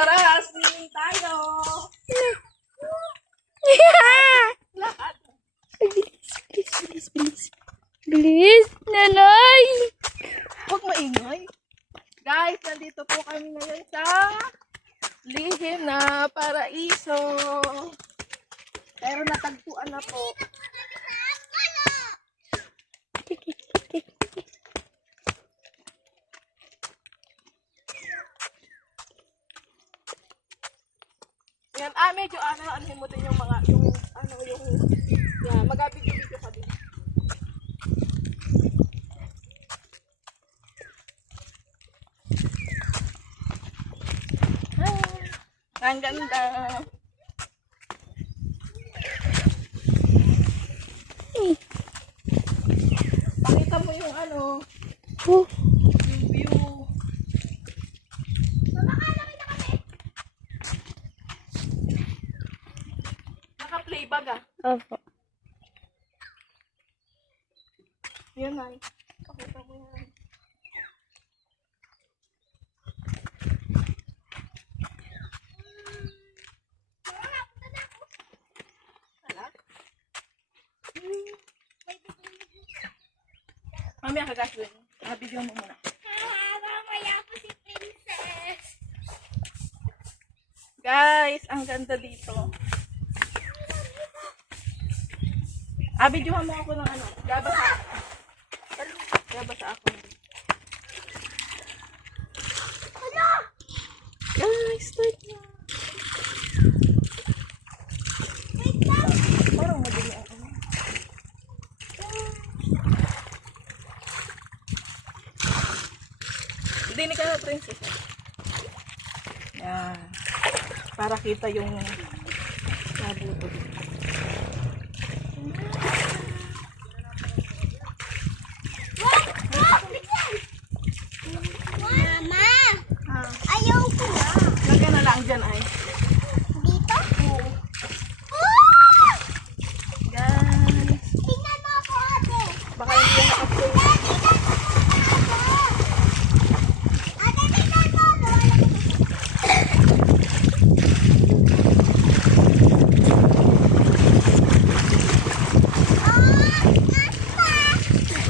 Tara, swimming tayo. Lahat. Bilis, nanay. Huwag maingay. Guys, nandito po kami ngayon sa lihim na paraiso. Pero natagpuan na po. Yan, medyo ano mo din yung mga, yung yan, mag-abig-abig ka din. Ang ganda. Pakita mo yung yung view. Naka-play bag Opo. Yan ay. Pakita mo yan. Mamaya ka gaswin. Bigyan mo muna. Mamaya po si Princess. Guys, ang ganda dito. Bigyan mo ako ng gabasa. Gabasa ako. Guys, start na. Parang madali ako. Hindi ka na, princess. Yan. Para kita yung nabuto. Mama! Ayaw ko na. Lagyan na lang dyan ay. Dito? Oo. Oh! Guys. Tingnan mo ako, ate. Baka hindi na nakaplay. Ate, tingnan mo ako.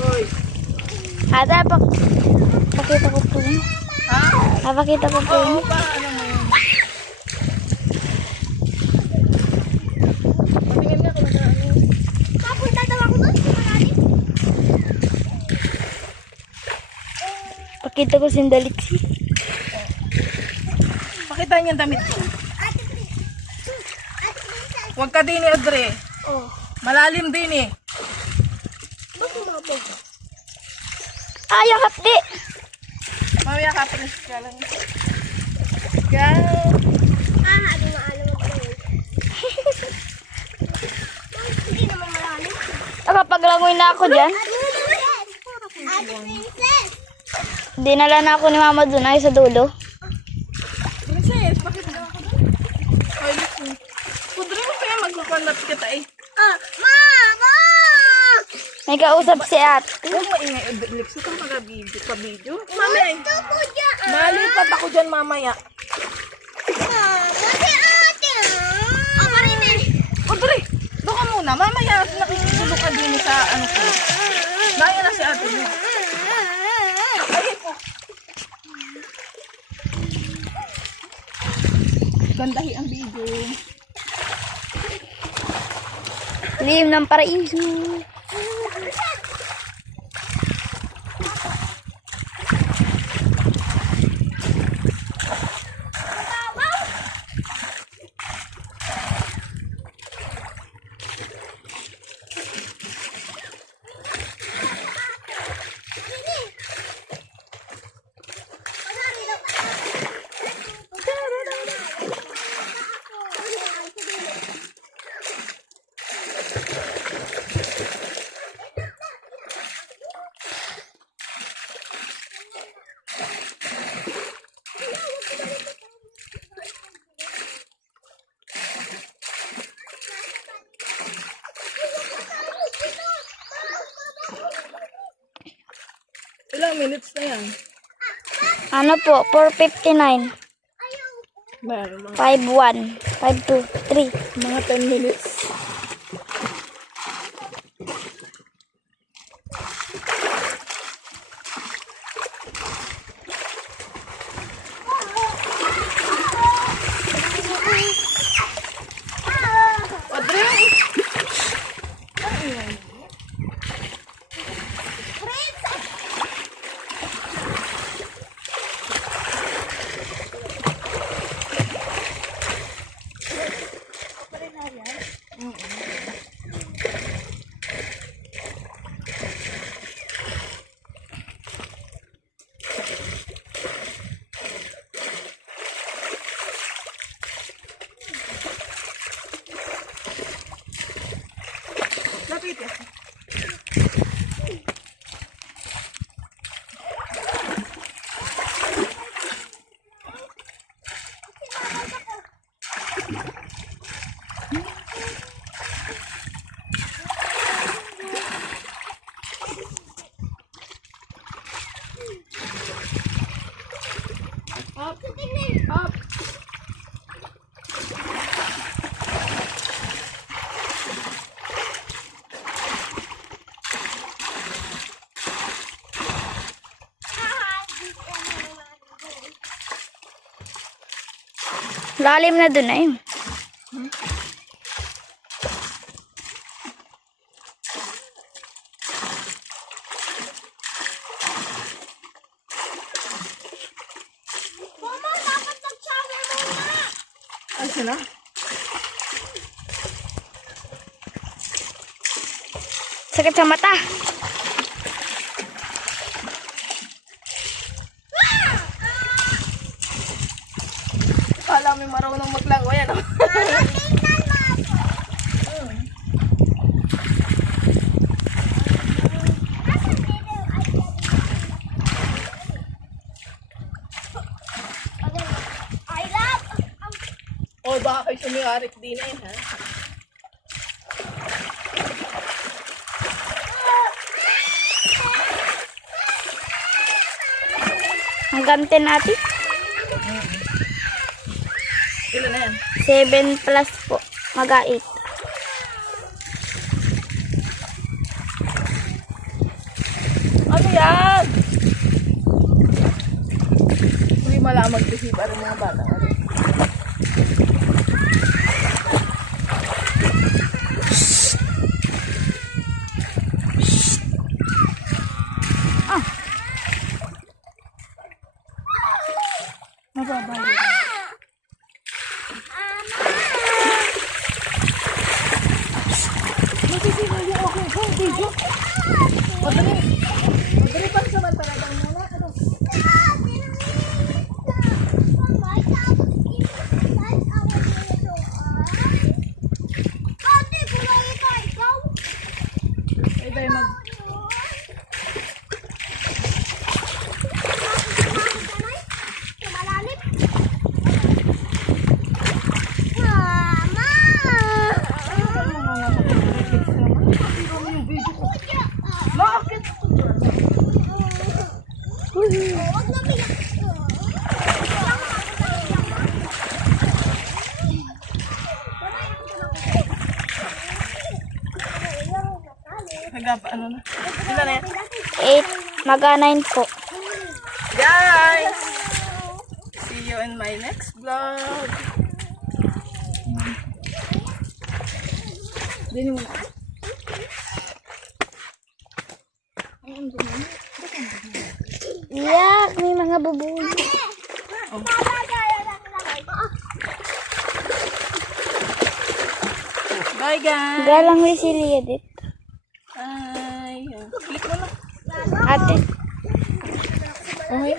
Uy. Ate, pakita ko po yun. Ha? Pakita ko po Oo yun. ba? Ano mo yun? Patingin nga kung ano. Papunta daw ako doon sa malalim. Pakita ko sindaliksi. Pakita niyo ang damit ko. Ate, Princess. Huwag ka din eh, Audrey. Oh. Malalim din eh. Ba't umabog? Ayaw hapdi. Mamaya ka, princess ka lang. Guys. Ano na mo ba yun? Hindi naman malalim. Nakapaglangoy na ako dyan. Ate Princess! Dinala na ako ni Mama dun ay sa dulo. Princess, bakit na ako doon? Ay, listen. Audrey mo kaya magkukunat kita eh. Mama! May kausap si ate. Huwag maingay, Audrey. Lipso ka mag-video pa video. Mamaya. Gusto ko dyan. Malipat ako dyan mamaya. Mama, si ate. Ako rin eh. Audrey, doon ka muna. Mamaya nakikisulo ka din sa ko. Naya na si ate mo. Ay, po. Gandahi ang video. Lihim ng paraiso. Ilang minutes na yan? Ano po, 4:59. Meron mga, 5-1. 5-2. 3. mga 10 minutes. Audrey! Lapit yan. Up. Up. Lalim na dun eh. Mama, dapat mag-shower muna. Ay, sila? Sakit sa mata. Kala may marunong maglangoy, ano? Tingnan mo ako. Nasa video ay I love. O, baka kayo sumigarik din eh, ha? Hanggang 10 natin. Ilan na yan? 7 plus po. Mag-8. Ano yan? Hindi malamang mag-receive ang mga bata. Ano? Mababa yun. Madali pang samantalagang muna. Ano? Ay, tayo mag... Bakit? Nagapa, ano na? Ilan na yan? 8. Mag-9 po. Guys! See you in my next vlog. Dini mo na. Yak! May mga bubuyo. Bye guys! Galang Resilia dit. Bye! Click mo na. Ate. Okay.